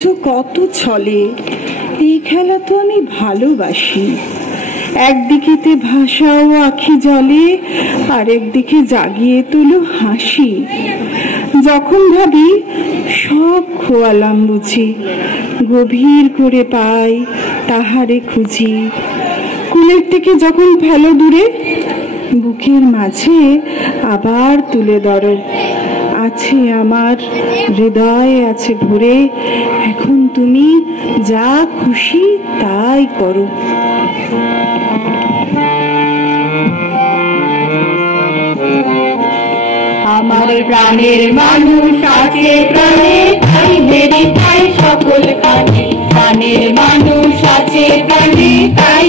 তো কত ছলে এই খেলা তো আমি ভালোবাসি। একদিকেতে ভাষাও আখি জলে, আরেকদিকে জাগিয়ে তুলো হাসি। যখন ভাবি সব খোয়ালাম বুঝি, গভীর করে পাই তাহারে খুঁজি। কুলের থেকে যখন ফেলো দূরে, বুকের মাঝে আবার তুলে ধরো। আছে আমার হৃদয় আছে ভরে, এখন তুমি যা খুশি তাই করো। আমার প্রাণের মানুষ আছে প্রাণে, তাই হেরি তাই সকল খানে। প্রাণের মানুষ আছে প্রাণে, তাই